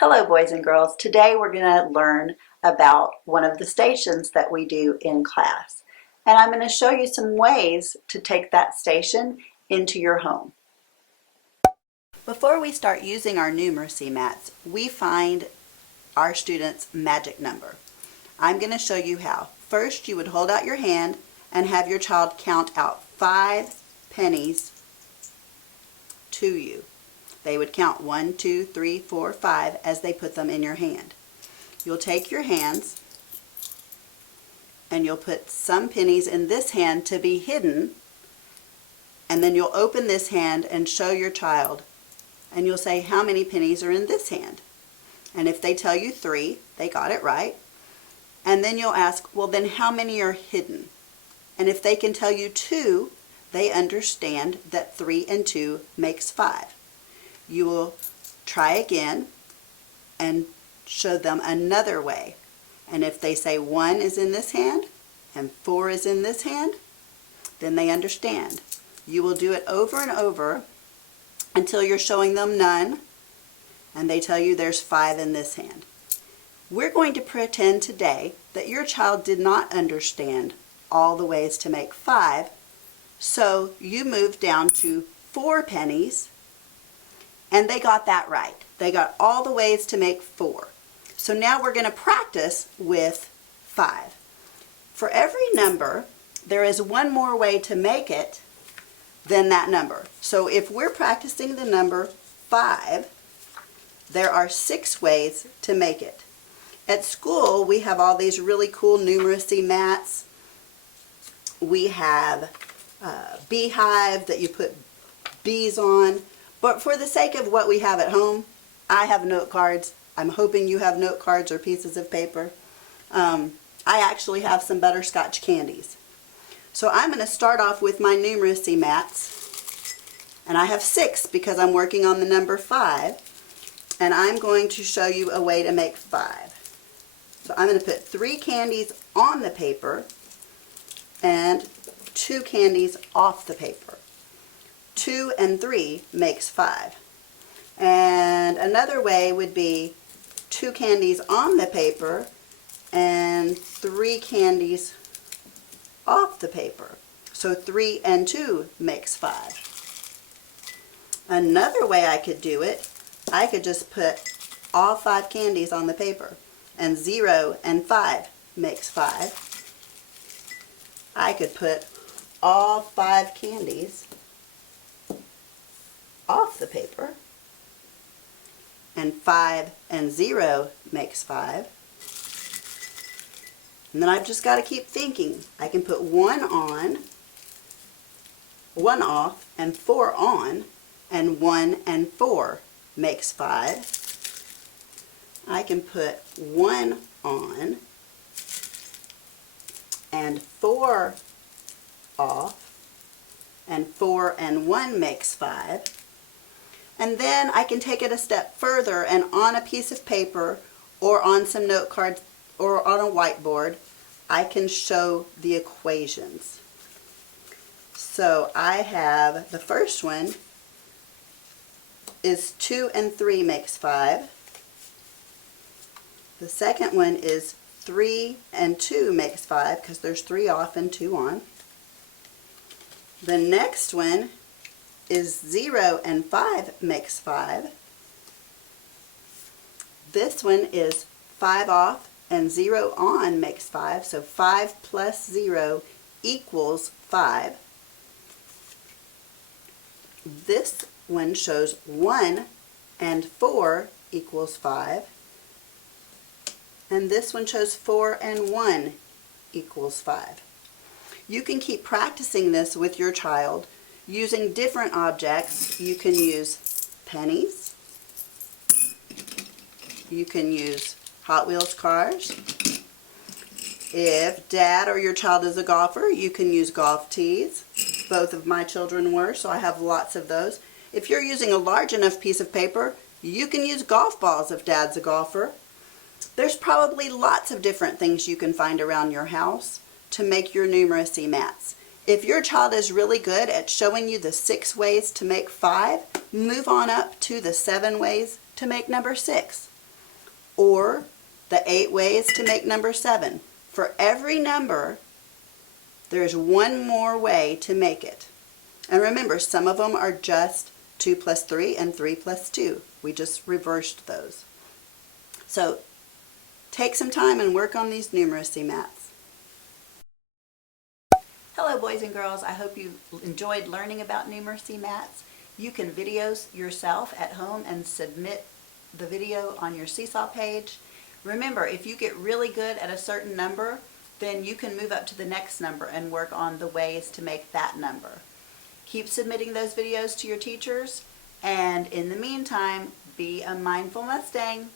Hello boys and girls. Today we're going to learn about one of the stations that we do in class. And I'm going to show you some ways to take that station into your home. Before we start using our numeracy mats, we find our student's magic number. I'm going to show you how. First, you would hold out your hand and have your child count out 5 pennies to you. They would count 1, 2, 3, 4, 5 as they put them in your hand. You'll take your hands and you'll put some pennies in this hand to be hidden, and then you'll open this hand and show your child, and you'll say how many pennies are in this hand. And if they tell you 3, they got it right. And then you'll ask, well then how many are hidden? And if they can tell you 2, they understand that 3 and 2 makes 5. You will try again and show them another way. And if they say 1 is in this hand and 4 is in this hand, then they understand. You will do it over and over until you're showing them none and they tell you there's 5 in this hand. We're going to pretend today that your child did not understand all the ways to make 5, so you move down to 4 pennies. And they got that right. They got all the ways to make 4. So now we're going to practice with 5. For every number, there is one more way to make it than that number. So if we're practicing the number 5, there are 6 ways to make it. At school, we have all these really cool numeracy mats. We have a beehive that you put bees on. But for the sake of what we have at home, I have note cards. I'm hoping you have note cards or pieces of paper. I actually have some butterscotch candies. So I'm going to start off with my numeracy mats. And I have 6 because I'm working on the number 5. And I'm going to show you a way to make 5. So I'm going to put 3 candies on the paper and 2 candies off the paper. 2 and 3 makes 5. And another way would be 2 candies on the paper and 3 candies off the paper. So 3 and 2 makes 5. Another way I could do it, I could just put all 5 candies on the paper, and 0 and 5 makes 5. I could put all 5 candies off the paper, and 5 and 0 makes 5. And then I've just got to keep thinking. I can put 1 on, 1 off, and 4 on, and 1 and 4 makes 5. I can put 1 on and 4 off, and 4 and 1 makes 5. And then I can take it a step further, and on a piece of paper or on some note cards or on a whiteboard, I can show the equations. So I have the first one is 2 and 3 makes 5. The second one is 3 and 2 makes 5 because there's 3 off and 2 on. The next one is 0 and 5 makes 5. This one is 5 off and 0 on makes 5. So 5 plus 0 equals 5. This one shows 1 and 4 equals 5. And this one shows 4 and 1 equals 5. You can keep practicing this with your child using different objects. You can use pennies. You can use Hot Wheels cars. If dad or your child is a golfer, you can use golf tees. Both of my children were, so I have lots of those. If you're using a large enough piece of paper, you can use golf balls if dad's a golfer. There's probably lots of different things you can find around your house to make your numeracy mats. If your child is really good at showing you the 6 ways to make 5, move on up to the 7 ways to make number 6. or the 8 ways to make number 7. For every number, there's one more way to make it. And remember, some of them are just 2 plus 3 and 3 plus 2. We just reversed those. So take some time and work on these numeracy mats. Hello boys and girls, I hope you enjoyed learning about numeracy mats. You can video yourself at home and submit the video on your Seesaw page. Remember, if you get really good at a certain number, then you can move up to the next number and work on the ways to make that number. Keep submitting those videos to your teachers, and in the meantime, be a mindful Mustang.